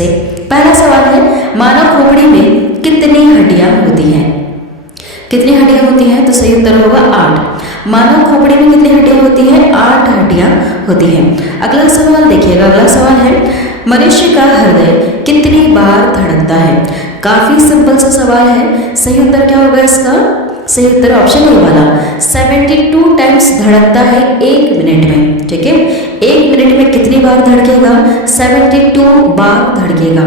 से। पहला सवाल है, मानव खोपड़ी में कितनी हड्डियां होती हैं? कितनी हड्डियां होती हैं? तो सही उत्तर होगा 8। मानव खोपड़ी में कितनी हड्डियां होती हैं? 8 हड्डियां होती हैं। अगला सवाल देखिएगा, अगला सवाल है, मनुष्य का हृदय कितनी बार धड़कता है? काफी सिंपल सा सवाल है। सही उत्तर क्या होगा इसका? सही उत्तर ऑप्शन ए वाला 72 टाइम्स धड़कता है 1 मिनट में। ठीक है, 1 मिनट में कितनी बार धड़केगा? 72 बार धड़केगा।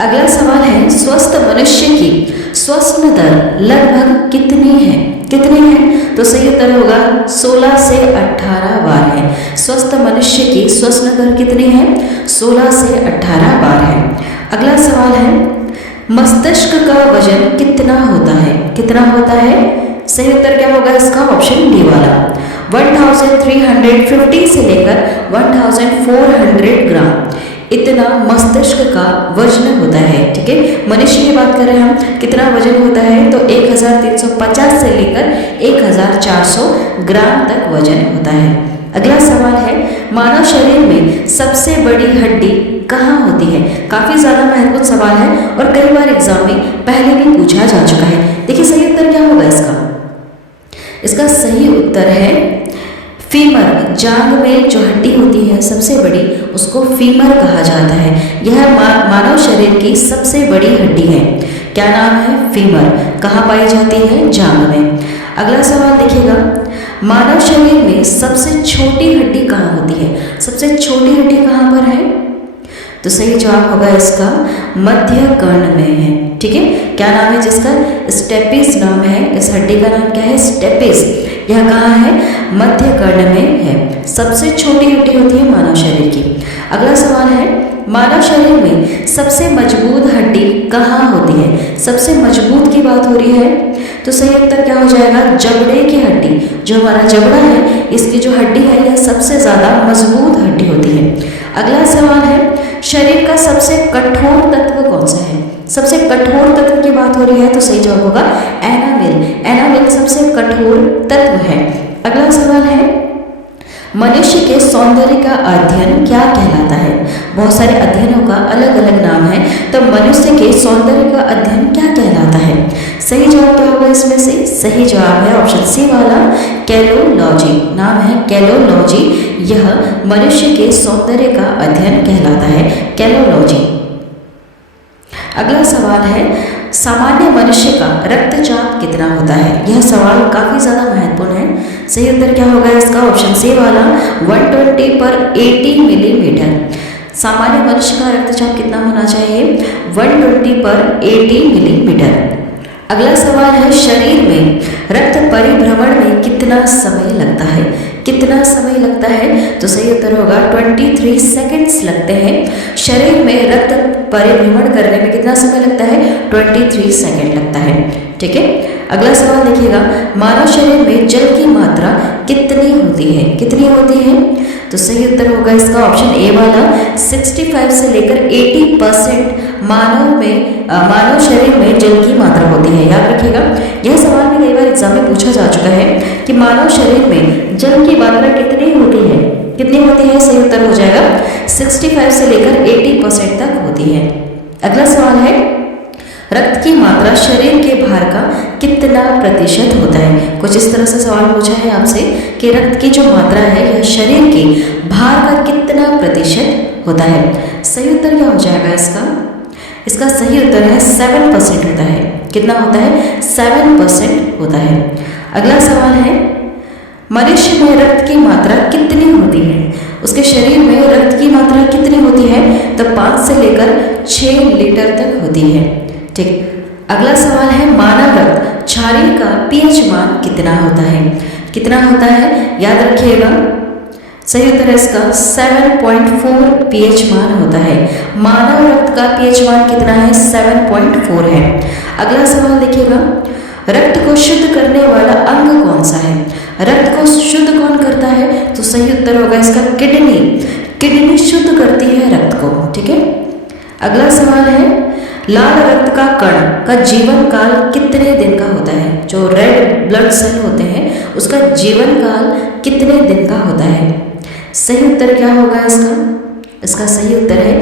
अगला सवाल है, स्वस्थ मनुष्य की श्वसन दर लगभग कितनी है? कितनी है? तो सही उत्तर होगा 16 से 18 बार है। स्वस्थ मनुष्य की श्वसन दर कितनी है? 16 से 18 बार है। अगला सवाल है, मस्तिष्क का वजन कितना होता है? कितना होता है? सही उत्तर क्या होगा इसका? ऑप्शन डी वाला 1350 से लेकर 1400 ग्राम इतना मस्तिष्क का वजन होता है। ठीक है, मनुष्य की बात करें हम, कितना वजन होता है? तो 1350 से लेकर 1400 ग्राम तक वजन होता है। अगला सवाल है, मानव शरीर में सबसे बड़ी हड्डी कहाँ होती है? काफी ज्यादा महत्वपूर्ण सवाल है और कई बार एग्जाम में पहले भी पूछा जा चुका है। देखिए सही उत्तर क्या होगा इसका? इसका सही उत्तर है फीमर। जांघ में जो हड्डी होती है सबसे बड़ी, उसको फीमर कहा जाता है। यह मानव शरीर की सबसे बड़ी हड्डी है। क्या नाम है? फीमर। कहाँ पाई जाती है? जांघ में। अगला सवाल देखिएगा, मानव शरीर में सबसे छोटी हड्डी कहाँ होती है? सबसे छोटी हड्डी कहाँ पर है? तो सही जवाब होगा इसका मध्य कर्ण में है। ठीक है, क्या नाम है जिसका? स्टेपिस नाम है। इस हड्डी का नाम क्या है? स्टेपिस। यह कहाँ है? मध्य कर्ण में है। सबसे छोटी हड्डी होती है मानव शरीर की। अगला सवाल है, मानव शरीर में सबसे मजबूत हड्डी कहाँ होती है? सबसे मजबूत की बात हो रही है, तो सही उत्तर क्या हो जाएगा? जबड़े की हड्डी। जो हमारा जबड़ा है, इसकी जो हड्डी है यह सबसे ज्यादा मजबूत हड्डी होती है। अगला सवाल है, शरीर का सबसे कठोर तत्व कौन सा है? सबसे कठोर तत्व की बात हो रही है, तो सही जवाब होगा एनामिल। एनामिल सबसे कठोर तत्व है। अगला सवाल है, मनुष्य के सौंदर्य का अध्ययन क्या कहलाता है? बहुत सारे अध्ययनों का अलग अलग नाम है, तो मनुष्य के सौंदर्य का अध्ययन क्या कहलाता है? सही जवाब क्या होगा इसमें से? सही जवाब है ऑप्शन सी वाला कैलोलॉजी। नाम है कैलोलॉजी। यह मनुष्य के सौंदर्य का अध्ययन कहलाता है, कैलोलॉजी। अगला सवाल है, सामान्य मनुष्य का रक्तचाप कितना होता है? यह सवाल काफी ज्यादा महत्वपूर्ण है। सही उत्तर क्या होगा इसका? ऑप्शन सी वाला 120/80 मिलीमीटर। सामान्य मनुष्य का रक्तचाप कितना होना चाहिए? 120/80 मिलीमीटर। अगला सवाल है, शरीर में रक्त परिभ्रमण में कितना समय लगता है? कितना समय लगता है? तो सही उत्तर होगा 23 सेकंड्स लगते हैं। शरीर में रक्त परिभ्रमण करने में कितना समय लगता है? 23 सेकंड लगता है। ठीक है, अगला सवाल देखिएगा, मानव शरीर में जल की मात्रा कितनी होती है? कितनी होती है? तो सही उत्तर होगा इसका ऑप्शन ए वाला 65 से लेकर 80% मानव शरीर में जल की मात्रा होती है। याद रखिएगा, यह सवाल भी कई बार एग्जाम में पूछा जा चुका है कि मानव शरीर में जल की मात्रा कितनी होती है? कितनी होती है? सही उत्तर हो जाएगा 65 से लेकर 80% तक होती है। अगला सवाल है, रक्त की मात्रा शरीर के भार का कितना प्रतिशत होता है? कुछ इस तरह से सवाल पूछा है आपसे कि रक्त की जो मात्रा है यह शरीर के भार का कितना प्रतिशत होता है? सही उत्तर क्या हो जाएगा इसका? इसका सही उत्तर है 7% होता है। कितना होता है? 7% होता है। अगला सवाल है, मनुष्य में रक्त की मात्रा कितनी होती है? उसके शरीर में रक्त की मात्रा कितनी होती है? तो 5 से लेकर 6 लीटर तक होती है। ठीक, अगला सवाल है, मानव रक्त क्षारीय का पीएच मान कितना होता है? कितना होता है? याद रखिएगा, सही उत्तर है इसका 7.4 पीएच मान होता है। मानव रक्त का पीएच मान कितना है? 7.4 है। अगला सवाल देखिएगा, रक्त को शुद्ध करने वाला अंग कौन सा है? रक्त को शुद्ध कौन करता है? तो सही उत्तर होगा इसका किडनी। किडनी शुद्ध करती है रक्त को। ठीक है, अगला सवाल है, लाल रक्त का कण का जीवन काल कितने दिन का होता है? जो रेड ब्लड सेल होते हैं उसका जीवन काल कितने दिन का होता है? सही उत्तर क्या होगा इसका? इसका सही उत्तर है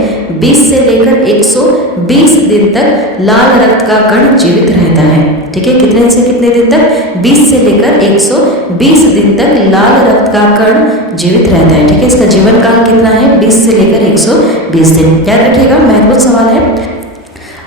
20 से लेकर 120 दिन तक लाल रक्त का कण जीवित रहता है। ठीक है, कितने से कितने दिन तक? 20 से लेकर 120 दिन तक लाल रक्त का कण जीवित रहता है। ठीक है, इसका जीवन काल कितना है? 20 से लेकर 120 दिन। याद रखिएगा, महत्वपूर्ण सवाल है।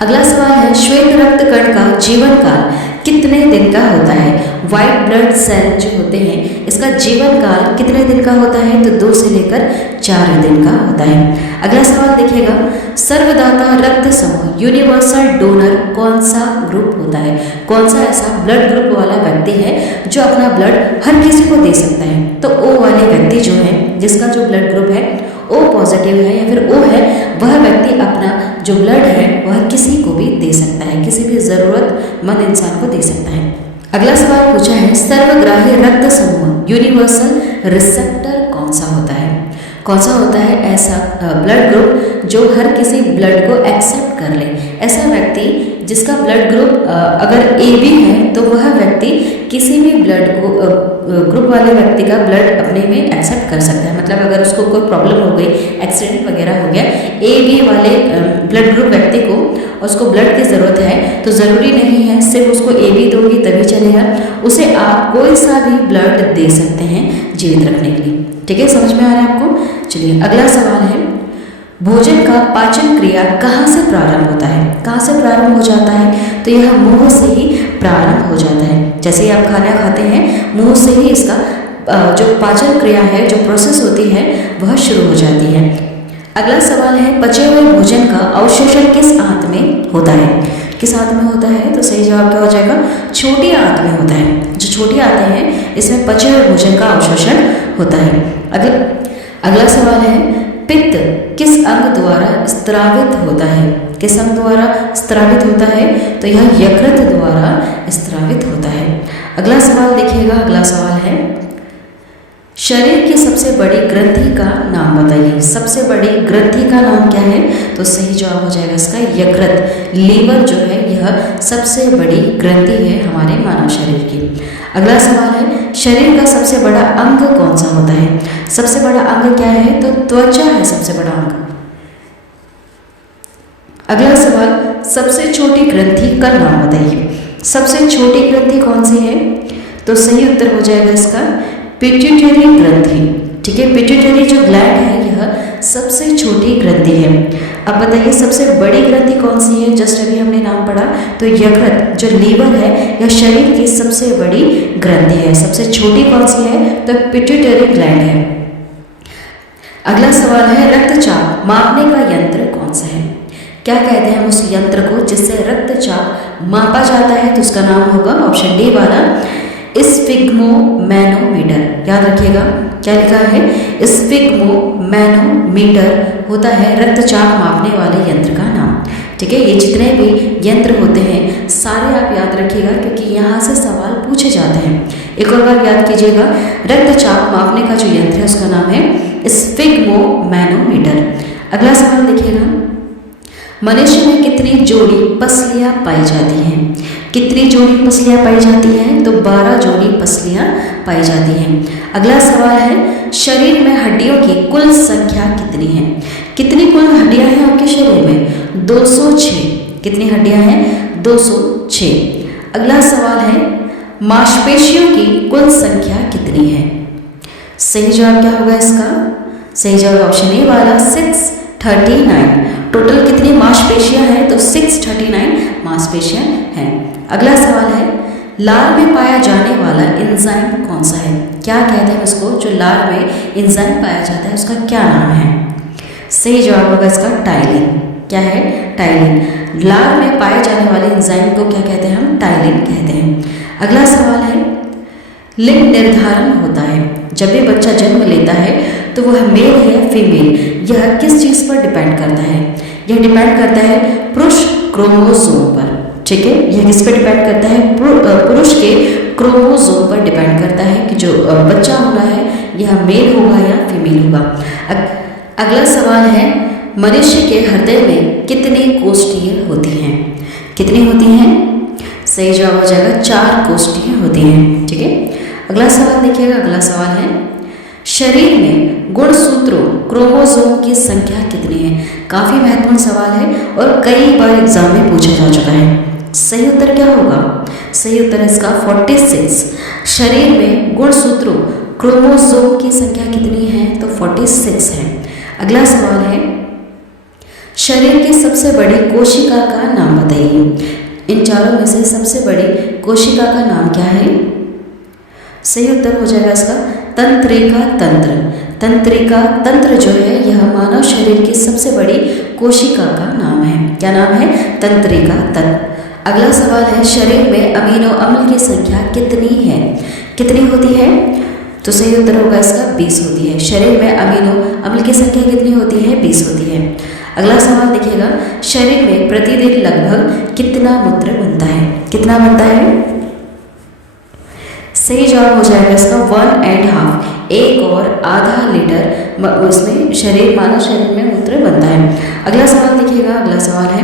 अगला सवाल है, श्वेत रक्त कण का जीवन काल कितने दिन का होता है? व्हाइट ब्लड सेल जो होते हैं, इसका जीवन काल कितने दिन का होता है? तो 2 से लेकर 4 दिन का होता है। अगला सवाल देखिएगा, सर्वदाता रक्त समूह यूनिवर्सल डोनर कौन सा ग्रुप होता है? कौन सा ऐसा ब्लड ग्रुप वाला व्यक्ति है जो अपना ब्लड हर किसी को दे सकता है? तो ओ वाले व्यक्ति जो है, जिसका जो ब्लड ग्रुप है ओ पॉजिटिव है या फिर ओ है, वह व्यक्ति अपना जो ब्लड है वह किसी को भी दे सकता है, किसी भी ज़रूरतमंद इंसान को दे सकता है। अगला सवाल पूछा है, सर्वग्राही रक्त समूह यूनिवर्सल रिसेप्टर कौन सा होता है? कौन सा होता है ऐसा ब्लड ग्रुप जो हर किसी ब्लड को एक्सेप्ट कर ले? ऐसा व्यक्ति जिसका ब्लड ग्रुप अगर ए बी है तो वह व्यक्ति किसी भी ब्लड को ग्रुप वाले व्यक्ति का ब्लड अपने में एक्सेप्ट कर सकता है। मतलब अगर उसको कोई प्रॉब्लम हो गई, एक्सीडेंट वगैरह हो गया, ए बी वाले ब्लड ग्रुप व्यक्ति को उसको ब्लड की ज़रूरत है, तो ज़रूरी नहीं है सिर्फ उसको ए बी दोगी तभी चलेगा, उसे आप कोई सा भी ब्लड दे सकते हैं जीवित रखने के लिए। ठीक है, समझ में आ रहा है आपको? चलिए अगला सवाल है, भोजन का पाचन क्रिया कहाँ से प्रारंभ होता है? कहाँ से प्रारंभ हो जाता है? तो यह मुंह से ही प्रारंभ हो जाता है। जैसे ही आप खाना खाते हैं, मुंह से ही इसका जो पाचन क्रिया है, जो प्रोसेस होती है, वह शुरू हो जाती है। अगला सवाल है, पचे हुए भोजन का अवशोषण किस आंत में होता है? किस आंत में होता है? तो सही जवाब क्या हो जाएगा? छोटी आंत में होता है। जो छोटी आंतें हैं, इसमें पचे हुए भोजन का अवशोषण होता है। अगला सवाल है, पित्त किस अंग द्वारा स्त्रावित होता है? किस अंग द्वारा स्त्रावित होता है? तो यह यकृत द्वारा स्त्रावित होता है। अगला सवाल देखिएगा, अगला सवाल है, शरीर की सबसे बड़ी ग्रंथि का नाम बताइए। सबसे बड़ी ग्रंथि का नाम क्या है? तो सही जवाब हो जाएगा इसका यकृत। लीवर जो है यह सबसे बड़ी ग्रंथि है हमारे मानव शरीर की। अगला सवाल है, शरीर का सबसे बड़ा अंग कौन सा होता है? सबसे बड़ा अंग क्या है? तो त्वचा है सबसे बड़ा अंग। अगला सवाल, सबसे छोटी ग्रंथि का नाम बताइए। सबसे छोटी ग्रंथि कौन सी है? तो सही उत्तर हो जाएगा इसका पिट्यूटरी ग्रंथि। ठीक है, पिट्यूटरी जो ग्लैंड है यह सबसे छोटी ग्रंथि है। अब बताइए सबसे बड़ी ग्रंथि कौन सी है? जस्ट अभी हमने नाम पढ़ा, तो यकृत जो लीवर है यह शरीर की सबसे बड़ी ग्रंथि है। सबसे छोटी कौन सी है? तो पिट्यूटरी ग्लैंड है। अगला सवाल है, रक्तचाप मापने का यंत्र कौन सा है? क्या कहते हैं उस यंत्र को जिससे रक्तचाप मापा जाता है? तो उसका नाम होगा ऑप्शन डी वाला स्फिग्मोमैनोमीटर। याद रखिएगा, क्या लिखा है? स्फिग्मोमैनोमीटर होता है रक्तचाप मापने वाले यंत्र का नाम। ठीक है, ये जितने भी यंत्र होते हैं सारे आप याद रखिएगा, क्योंकि यहाँ से सवाल पूछे जाते हैं। एक और बार याद कीजिएगा, रक्तचाप मापने का जो यंत्र है उसका नाम है स्फिग्मोमैनोमीटर। अगला सवाल देखिएगा, मनुष्य में कितनी जोड़ी पसलियाँ पाई जाती हैं? कितनी जोड़ी पसलियाँ पाई जाती हैं? तो 12 जोड़ी पसलियाँ पाई जाती हैं। अगला सवाल है, शरीर में हड्डियों की कुल संख्या कितनी है? कितनी कुल हड्डियाँ हैं आपके शरीर में? 206। कितनी हड्डियाँ हैं? 206। अगला सवाल है, मांसपेशियों की कुल संख्या कितनी है? सही जवाब क्या होगा इसका? सही जवाब ऑप्शन ए वाला 639। टोटल कितनी मांसपेशियां हैं? तो 639 मांसपेशियां हैं। अगला सवाल है, लार में पाया जाने वाला एंजाइम कौन सा है? क्या कहते हैं उसको जो लार में एंजाइम पाया जाता है, उसका क्या नाम है? सही जवाब होगा इसका टाइलिन। क्या है? टाइलिन। लार में पाए जाने वाले एंजाइम को क्या कहते हैं? हम टाइलिन कहते हैं। अगला सवाल है, लिंग निर्धारण होता है जब भी बच्चा जन्म लेता है तो वह मेल है या फीमेल, यह किस चीज़ पर डिपेंड करता है? यह डिपेंड करता है पुरुष क्रोमोसोम पर। ठीक है, यह किस पर डिपेंड करता है? पुरुष के क्रोमोसोम पर डिपेंड करता है कि जो बच्चा होना है यह मेल होगा या फीमेल होगा। अगला सवाल है, मनुष्य के हृदय में कितनी कोष्ठियाँ होती हैं? कितनी होती हैं? सही जवाब हो जाएगा 4 कोष्ठियाँ होती हैं। ठीक है, अगला सवाल देखिएगा। अगला सवाल है, शरीर में गुणसूत्रों क्रोमोसोम की संख्या कितनी है? काफी महत्वपूर्ण सवाल है और कई बार एग्जाम में पूछा जा चुका है। सही उत्तर क्या होगा? सही उत्तर है इसका 46। शरीर में गुणसूत्रों क्रोमोसोम की संख्या कितनी है? तो 46 है। अगला सवाल है, शरीर की सबसे बड़ी कोशिका का नाम बताइए। इन चारों में से सबसे बड़ी कोशिका का नाम क्या है? सही उत्तर हो जाएगा इसका तंत्रिका तंत्र। तंत्रिका तंत्र जो है यह मानव शरीर की सबसे बड़ी कोशिका का नाम है। क्या नाम है? तंत्रिका तंत्र। अगला सवाल है, शरीर में अमीनो अम्ल की संख्या कितनी है? कितनी होती है? तो सही उत्तर होगा इसका 20 होती है। शरीर में अमीनो अम्ल की संख्या कितनी होती है? 20 होती है। अगला सवाल देखिएगा, शरीर में प्रतिदिन लगभग कितना मूत्र बनता है? कितना बनता है? सही जवाब हो जाएगा इसका 1.5, 1.5 लीटर उसमें शरीर मानव शरीर में मूत्र बनता है। अगला सवाल देखिएगा, अगला सवाल है,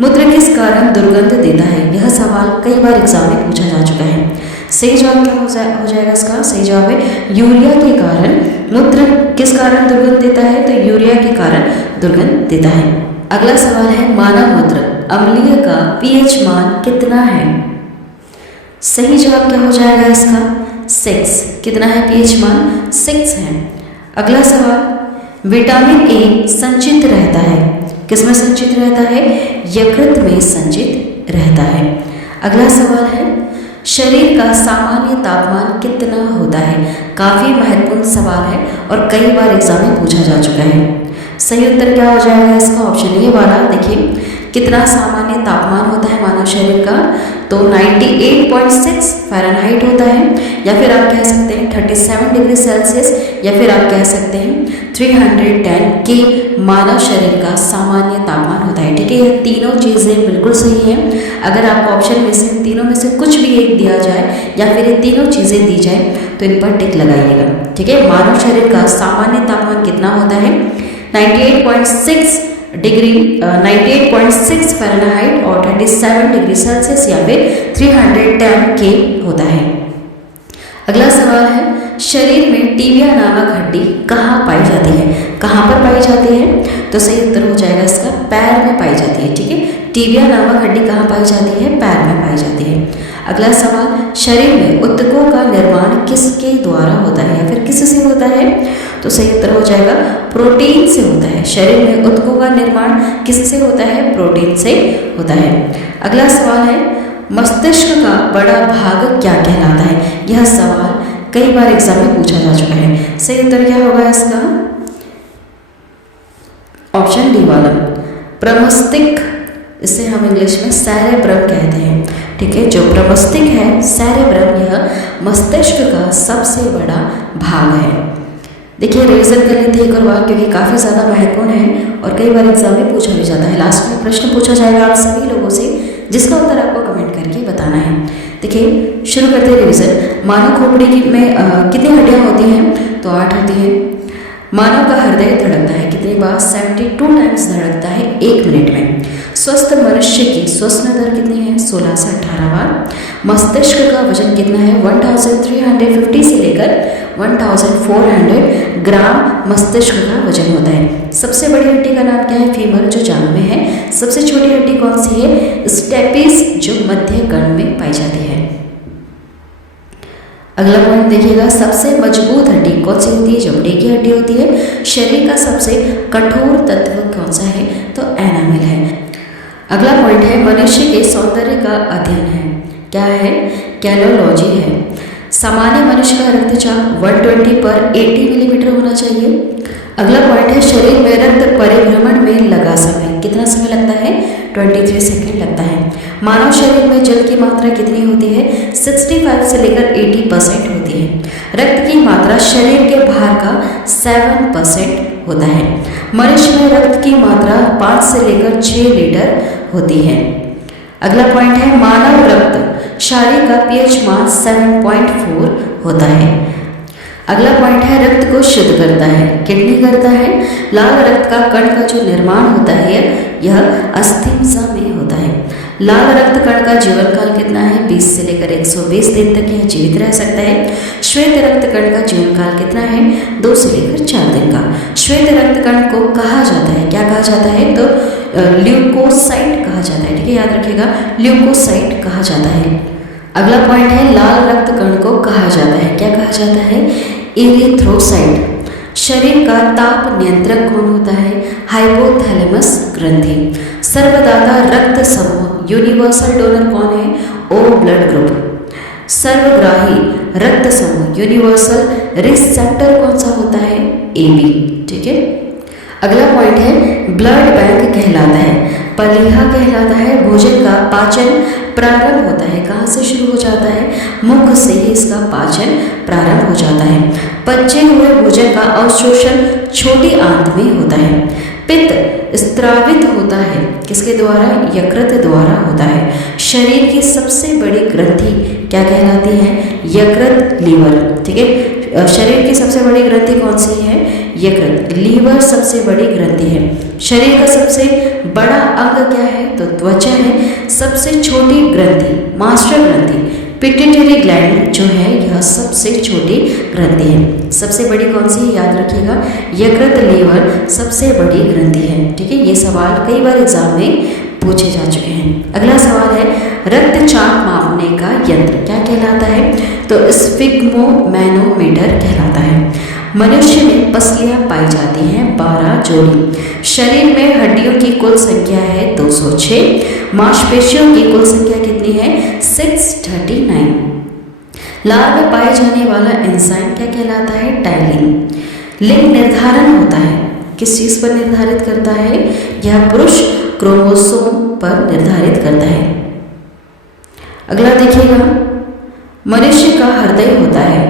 मूत्र किस कारण दुर्गंध देता है? यह सवाल कई बार एग्जाम में पूछा जा चुका है। सही जवाब क्या हो जाएगा इसका? सही जवाब है यूरिया के कारण। मूत्र किस कारण दुर्गंध देता है? तो यूरिया के कारण दुर्गंध देता है। अगला सवाल है, मानव मूत्र अम्लीय का पीएच मान कितना है? सही जवाब क्या हो जाएगा इसका? 6। कितना है पीएच मान? 6 है। अगला सवाल, विटामिन ए संचित रहता है, किसमें संचित रहता है? यकृत में संचित रहता है। अगला सवाल है, शरीर का सामान्य तापमान कितना होता है? काफी महत्वपूर्ण सवाल है और कई बार एग्जाम में पूछा जा चुका है। सही उत्तर क्या हो जाएगा इसका? ऑप्शन ए वाला। देखिए, कितना सामान्य तापमान होता है मानव शरीर का? तो 98.6 फ़ारेनहाइट होता है, या फिर आप कह सकते हैं 37 डिग्री सेल्सियस, या फिर आप कह सकते हैं 310 के मानव शरीर का सामान्य तापमान होता है। ठीक है, ये तीनों चीज़ें बिल्कुल सही हैं। अगर आपको ऑप्शन में से तीनों में से कुछ भी एक दिया जाए या फिर ये तीनों चीज़ें दी जाए तो इन पर टिक लगाइएगा। ठीक है, मानव शरीर का सामान्य तापमान कितना होता है? 98.6 फ़ारेनहाइट और 37 डिग्री सेल्सियस या फिर 310 के होता है। अगला सवाल है, शरीर में टीबिया नामक हड्डी कहाँ पाई जाती है? कहाँ पर पाई जाती है? तो सही उत्तर हो जाएगा इसका पैर में पाई जाती है। ठीक है, टीबिया नामक हड्डी कहाँ पाई जाती है? पैर में पाई जाती है। अगला सवाल, शरीर में ऊतकों का निर्माण किसके द्वारा होता है या फिर किससे होता है? तो सही उत्तर हो जाएगा प्रोटीन से होता है। शरीर में ऊतकों का निर्माण किससे होता है? प्रोटीन से होता है। अगला सवाल है, मस्तिष्क का बड़ा भाग क्या कहलाता है? यह सवाल कई बार एग्जाम में पूछा जा चुका है। सही उत्तर क्या होगा इसका? ऑप्शन डी वाला, प्रमस्तिष्क। इसे हम इंग्लिश में सेरेब्रम कहते हैं। ठीक है, जो प्रमस्तिष्क है सेरेब्रम, यह मस्तिष्क का सबसे बड़ा भाग है। देखिए, रिविजन कर लेते हैं एक और बार, क्योंकि काफ़ी ज़्यादा महत्वपूर्ण है और कई बार एग्जाम में पूछा भी जाता है। लास्ट में प्रश्न पूछा जाएगा आप सभी लोगों से, जिसका उत्तर आपको कमेंट करके बताना है। देखिए, शुरू करते हैं रिविजन। मानव खोपड़ी में कितनी हड्डियाँ होती हैं? तो 8 होती हैं। मानव का हृदय धड़कता है कितनी बार? 72 टाइम्स धड़कता है 1 मिनट में। स्वस्थ मनुष्य की श्वसन दर कितनी है? 16 से 18 बार। मस्तिष्क का वजन कितना है? 1350 से लेकर 1400 ग्राम मस्तिष्क का वजन होता है। सबसे बड़ी हड्डी का नाम क्या है? फीमर, जो जांघ में है। सबसे छोटी हड्डी कौन सी है? स्टेपिस, जो मध्य कर्ण में पाई जाती है। अगला पॉइंट देखिएगा, सबसे मजबूत हड्डी कौन सी होती है? जबड़े की हड्डी होती है। शरीर का सबसे कठोर तत्व कौन सा है? तो एनामिल है। अगला पॉइंट है, मनुष्य के सौंदर्य का अध्ययन है। क्या है? कैलोलॉजी है। सामान्य मनुष्य का रक्तचाप 120/80 मिलीमीटर होना चाहिए। अगला पॉइंट है, शरीर में रक्त परिभ्रमण में लगा समय कितना समय लगता है? 23 सेकेंड लगता है। मानव शरीर में जल की मात्रा कितनी होती है? 65 से लेकर 80% होती है। रक्त की मात्रा शरीर के भार का 7% होता है। मनुष्य में रक्त की मात्रा 5 से लेकर 6 लीटर होती है। अगला पॉइंट है, मानव रक्त क्षारीय का पीएच मान 7.4 होता है। अगला पॉइंट है, रक्त को शुद्ध करता है किडनी करता है। लाल रक्त का कण का जो निर्माण होता है यह अस्थिमज्जा में होता है। लाल रक्त कण का जीवन काल कितना है? 20 से लेकर 120 दिन तक यह जीवित रह सकता है। श्वेत रक्त कण का जीवन काल कितना है? 2 से लेकर 4 दिन का। श्वेत रक्त कण को कहा जाता है, क्या कहा जाता है? तो ल्यूकोसाइट कहा जाता है। ठीक है, याद रखिएगा, ल्यूकोसाइट कहा जाता है। अगला पॉइंट है, लाल रक्त कण को कहा जाता है, क्या कहा जाता है? इरिथ्रोसाइट। शरीर का ताप नियंत्रक कौन होता है? हाइपोथैलेमस ग्रंथि। सर्वदाता रक्त समूह यूनिवर्सल डोनर कौन है? ओ ब्लड ग्रुप। सर्वग्राही रक्त समूह यूनिवर्सल रिसेप्टर कौन सा होता है? AB। ठीक है, अगला पॉइंट है, ब्लड बैंक कहलाता है, पलीहा कहलाता है। भोजन का पाचन प्रारंभ होता है, कहाँ से शुरू हो जाता है? मुख से ही इसका पाचन प्रारंभ हो जाता है। पचे हुए भोजन का अवशोषण छोटी आंत में होता है। पित्त स्त्रावित होता है, किसके द्वारा? यकृत द्वारा होता है। शरीर की सबसे बड़ी ग्रंथि क्या कहलाती है? यकृत, लीवर। ठीक है, शरीर की सबसे बड़ी ग्रंथि कौन सी है? यकृत। लीवर सबसे बड़ी ग्रंथि है। शरीर का सबसे बड़ा अंग क्या है? तो त्वचा है। सबसे छोटी ग्रंथि, मास्टर ग्रंथि, पिट्यूटरी ग्लैंड जो है, यह सबसे छोटी ग्रंथि है। सबसे बड़ी कौन सी है? याद रखिएगा, यकृत, लीवर सबसे बड़ी ग्रंथि है। ठीक है, ये सवाल कई बार एग्जाम में पूछे जा चुके हैं। अगला सवाल है, रक्तचाप मापने का यंत्र क्या कहलाता है? तो स्फिग्मोमैनोमीटर कहलाता है। मनुष्य में पसलियां पाई जाती हैं 12 जोड़ी। शरीर में हड्डियों की कुल संख्या है 206। मांसपेशियों की कुल संख्या कितनी है? 639। लार में पाए जाने वाला एंजाइम क्या कहलाता है? टाइलिन। लिंग निर्धारण होता है, किस चीज़ पर निर्धारित करता है? यह पुरुष क्रोमोसोम पर निर्धारित करता है। अगला देखिएगा, मनुष्य का हृदय होता है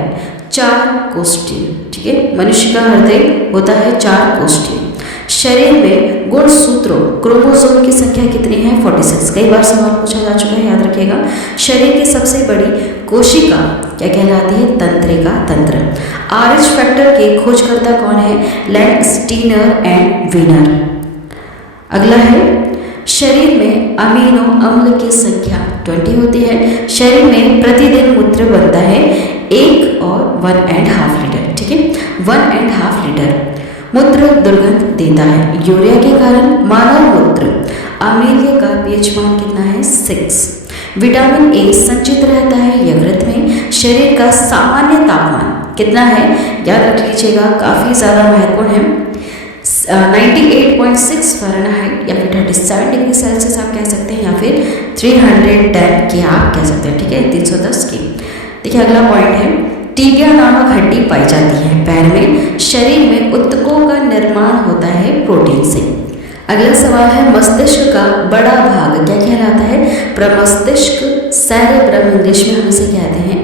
4 कोष्ठीय। ठीक है, मनुष्य का हृदय होता है 4 कोष्ठीय। शरीर में गुणसूत्रों क्रोमोसोम की संख्या कितनी है? 46। कई बार सवाल पूछा जा चुका है, याद रखिएगा। शरीर की सबसे बड़ी कोशिका क्या कहलाती है? तंत्रिका तंत्र। RH फैक्टर के खोजकर्ता कौन है? Landsteiner and Wiener. अगला है, शरीर में अमीनो अम्ल की संख्या 20 होती है। शरीर में प्रतिदिन मूत्र बनता है 1 और 1.5 लीटर। ठीक है, 1.5 लीटर मूत्र दुर्गंध देता है। यूरिया के कारण मानव मूत्र अम्लीय का pH मान कितना है? 6। विटामिन A संचित रहता है यकृत में। शरीर का सामान्य तापमान कितना है? याद रख लीजिएगा, काफ़ी ज़्यादा महत्वपूर्ण है। 98.6 फ़ारेनहाइट या फिर 37 डिग्री सेल्सियस आप कह सकते हैं, या फिर 310 की आप कह सकते हैं। ठीक है, 310 की। देखिए, अगला पॉइंट है, टीबिया नामक हड्डी पाई जाती है पैर में। शरीर में ऊतकों का निर्माण होता है प्रोटीन से। अगला सवाल है, मस्तिष्क का बड़ा भाग क्या कहलाता है? प्रमस्तिष्क, सेरेब्रम इंग्लिश में हम इसे कहते हैं।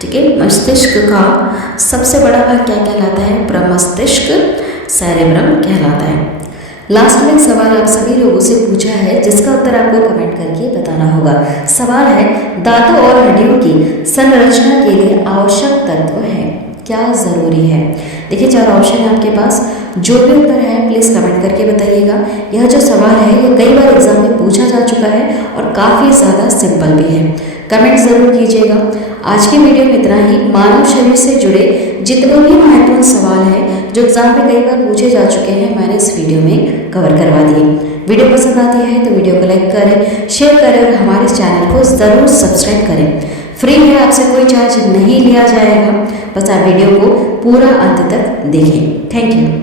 ठीक है, मस्तिष्क का सबसे बड़ा भाग क्या कहलाता है? प्रमस्तिष्क, सेरेब्रम कहलाता है। लास्ट में एक सवाल आप सभी लोगों से पूछा है, जिसका उत्तर आपको कमेंट करके बताना होगा। सवाल है, दांतों और हड्डियों की संरचना के लिए आवश्यक तत्व है, क्या ज़रूरी है? देखिए, 4 ऑप्शन है आपके पास। जो भी उत्तर है प्लीज़ कमेंट करके बताइएगा। यह जो सवाल है ये कई बार एग्जाम में पूछा जा चुका है और काफ़ी ज़्यादा सिंपल भी है। कमेंट ज़रूर कीजिएगा। आज के वीडियो में इतना ही। मानव शरीर से जुड़े जितने भी महत्वपूर्ण सवाल हैं जो एग्जाम में कई बार पूछे जा चुके हैं, मैंने इस वीडियो में कवर करवा दिए। वीडियो पसंद आती है तो वीडियो को लाइक करें, शेयर करें और हमारे चैनल को ज़रूर सब्सक्राइब करें। फ्री है, आपसे कोई चार्ज नहीं लिया जाएगा। बस आप वीडियो को पूरा अंत तक देखें। Thank you.